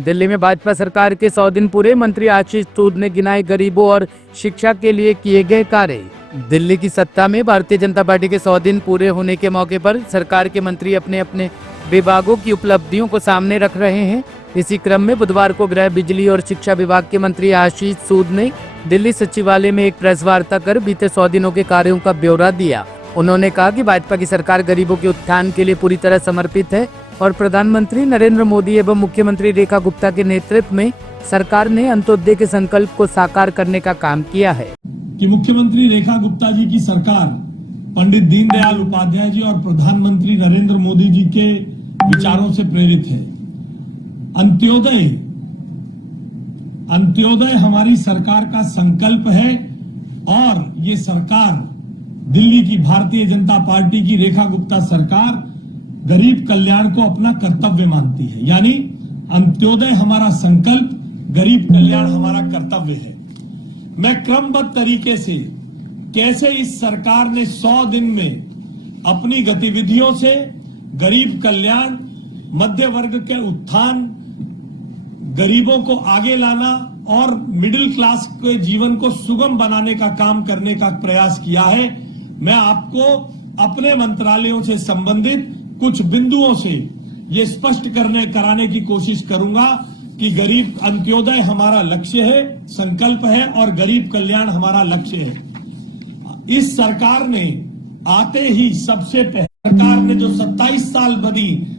दिल्ली में भाजपा सरकार के 100 दिन पूरे, मंत्री आशीष सूद ने गिनाए गरीबों और शिक्षा के लिए किए गए कार्य। दिल्ली की सत्ता में भारतीय जनता पार्टी के 100 दिन पूरे होने के मौके पर सरकार के मंत्री अपने अपने विभागों की उपलब्धियों को सामने रख रहे हैं। इसी क्रम में बुधवार को गृह, बिजली और शिक्षा विभाग के मंत्री आशीष सूद ने दिल्ली सचिवालय में एक प्रेस वार्ता कर बीते 100 दिनों के कार्यों का ब्यौरा दिया। उन्होंने कहा कि भाजपा की सरकार गरीबों के उत्थान के लिए पूरी तरह समर्पित है और प्रधानमंत्री नरेंद्र मोदी एवं मुख्यमंत्री रेखा गुप्ता के नेतृत्व में सरकार ने अंत्योदय के संकल्प को साकार करने का काम किया है। कि मुख्यमंत्री रेखा गुप्ता जी की सरकार पंडित दीनदयाल उपाध्याय जी और प्रधानमंत्री नरेंद्र मोदी जी के विचारों से प्रेरित है। अंत्योदय हमारी सरकार का संकल्प है और ये सरकार दिल्ली की भारतीय जनता पार्टी की रेखा गुप्ता सरकार गरीब कल्याण को अपना कर्तव्य मानती है। यानी अंत्योदय हमारा संकल्प, गरीब कल्याण हमारा कर्तव्य है। मैं क्रमबद्ध तरीके से कैसे इस सरकार ने 100 दिन में अपनी गतिविधियों से गरीब कल्याण, मध्य वर्ग के उत्थान, गरीबों को आगे लाना और मिडिल क्लास के जीवन को सुगम बनाने का काम करने का प्रयास किया है। मैं आपको अपने मंत्रालयों से संबंधित कुछ बिंदुओं से ये स्पष्ट कराने की कोशिश करूंगा कि गरीब अंत्योदय हमारा लक्ष्य है, संकल्प है और गरीब कल्याण हमारा लक्ष्य है। इस सरकार ने आते ही सबसे पहले सरकार ने जो 27 साल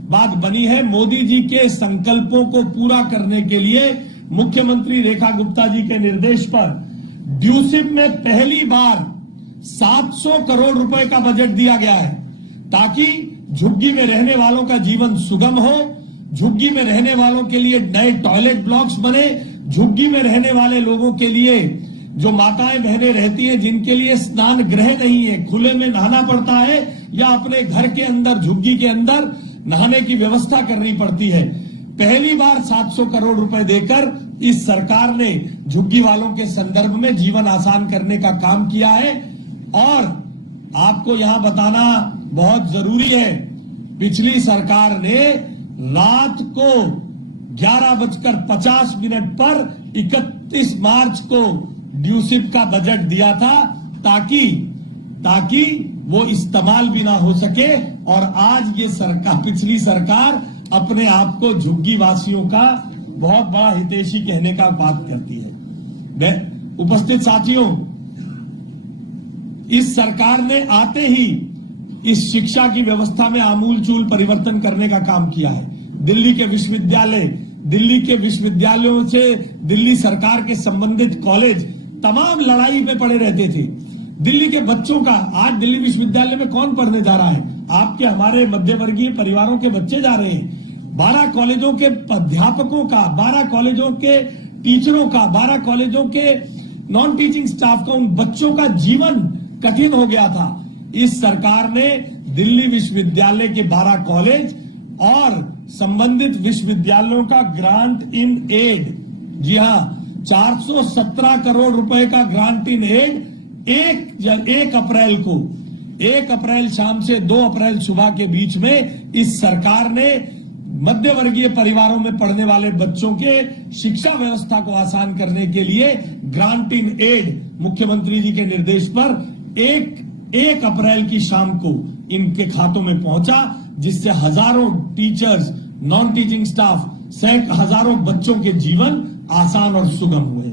बाद बनी है, मोदी जी के संकल्पों को पूरा करने के लिए मुख्यमंत्री रेखा गुप्ता जी के निर्देश पर ड्यूसिप में पहली बार 700 करोड़ रुपए का बजट दिया गया है ताकि झुग्गी में रहने वालों का जीवन सुगम हो, झुग्गी में रहने वालों के लिए नए टॉयलेट ब्लॉक्स बने, झुग्गी में रहने वाले लोगों के लिए जो माताएं बहनें रहती हैं जिनके लिए स्नान गृह नहीं है, खुले में नहाना पड़ता है या अपने घर के अंदर झुग्गी के अंदर नहाने की व्यवस्था करनी पड़ती है, पहली बार 700 करोड़ रुपए देकर इस सरकार ने झुग्गी वालों के संदर्भ में जीवन आसान करने का काम किया है। और आपको यहां बताना बहुत जरूरी है, पिछली सरकार ने रात को 11:50 पर 31 मार्च को ड्यूसिप का बजट दिया था ताकि वो इस्तेमाल भी ना हो सके। और आज ये सरकार, पिछली सरकार अपने आप को झुग्गी वासियों का बहुत बड़ा हितैषी कहने का बात करती है। उपस्थित साथियों, इस सरकार ने आते ही इस शिक्षा की व्यवस्था में आमूलचूल परिवर्तन करने का काम किया है। दिल्ली के विश्वविद्यालयों से दिल्ली सरकार के संबंधित कॉलेज तमाम लड़ाई में पड़े रहते थे। दिल्ली के बच्चों का आज दिल्ली विश्वविद्यालय में कौन पढ़ने जा रहा है? आपके हमारे मध्यवर्गीय परिवारों के बच्चे जा रहे हैं। 12 कॉलेजों के अध्यापकों का, 12 कॉलेजों के टीचरों का, 12 कॉलेजों के नॉन टीचिंग स्टाफ का, उन बच्चों का जीवन कठिन हो गया था। इस सरकार ने दिल्ली विश्वविद्यालय के 12 कॉलेज और संबंधित विश्वविद्यालयों का ग्रांट इन एड, जी हां, 417 करोड़ रुपए का ग्रांट इन एड 1 अप्रैल शाम से 2 अप्रैल सुबह के बीच में इस सरकार ने मध्य वर्गीय परिवारों में पढ़ने वाले बच्चों के शिक्षा व्यवस्था को आसान करने के लिए ग्रांट इन एड मुख्यमंत्री जी के निर्देश पर 1 अप्रैल की शाम को इनके खातों में पहुंचा, जिससे हजारों टीचर्स, नॉन टीचिंग स्टाफ, हजारों बच्चों के जीवन आसान और सुगम हुए।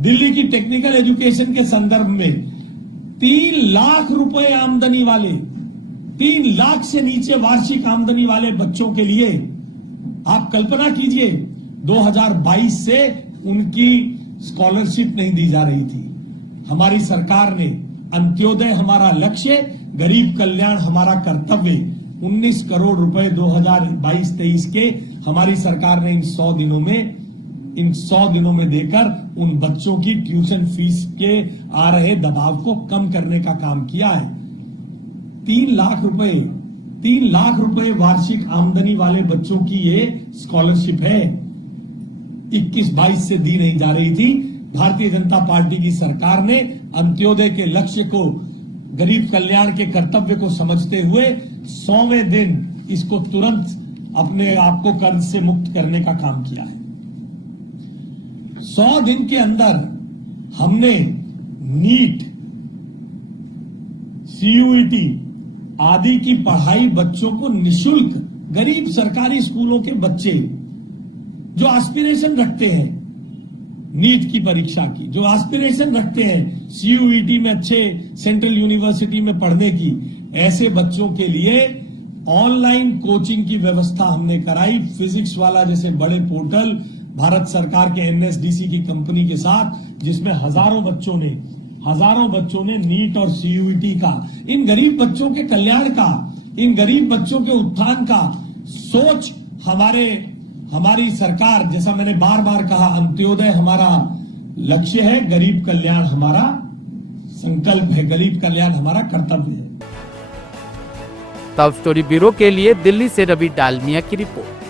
दिल्ली की टेक्निकल एजुकेशन के संदर्भ में 3 लाख रुपए आमदनी वाले, 3 लाख से नीचे वार्षिक आमदनी वाले बच्चों के लिए आप कल्पना कीजिए 2022 से उनकी स्कॉलरशिप नहीं दी जा रही थी। हमारी सरकार ने अंत्योदय हमारा लक्ष्य, गरीब कल्याण हमारा कर्तव्य, 19 करोड़ रुपए 2022-23 के हमारी सरकार ने इन 100 दिनों में देकर उन बच्चों की ट्यूशन फीस के आ रहे दबाव को कम करने का काम किया है। 3 लाख रुपए वार्षिक आमदनी वाले बच्चों की ये स्कॉलरशिप है। 21-22 से दी नहीं जा रही थी। भारतीय जनता पार्टी की सरकार ने अंत्योदय के लक्ष्य को, गरीब कल्याण के कर्तव्य को समझते हुए 100वें दिन इसको तुरंत अपने आप को कर्ज से मुक्त करने का काम किया है। 100 दिन के अंदर हमने नीट, सीयूईटी आदि की पढ़ाई बच्चों को निशुल्क, गरीब सरकारी स्कूलों के बच्चे जो एस्पिरेशन रखते हैं नीट की परीक्षा की, जो एस्पिरेशन रखते हैं सीयूईटी में अच्छे सेंट्रल यूनिवर्सिटी में पढ़ने की, ऐसे बच्चों के लिए ऑनलाइन कोचिंग की व्यवस्था हमने कराई। फिजिक्स वाला जैसे बड़े पोर्टल भारत सरकार के एनएसडीसी की कंपनी के साथ, जिसमें हजारों बच्चों ने नीट और सीयूईटी का, इन गरीब बच्चों के कल्याण का, इन गरीब बच्चों के उत्थान का सोच हमारी सरकार, जैसा मैंने बार बार कहा, अंत्योदय हमारा लक्ष्य है, गरीब कल्याण हमारा संकल्प है, गरीब कल्याण हमारा कर्तव्य है। टॉप स्टोरी ब्यूरो के लिए दिल्ली से रवि डालमिया की रिपोर्ट।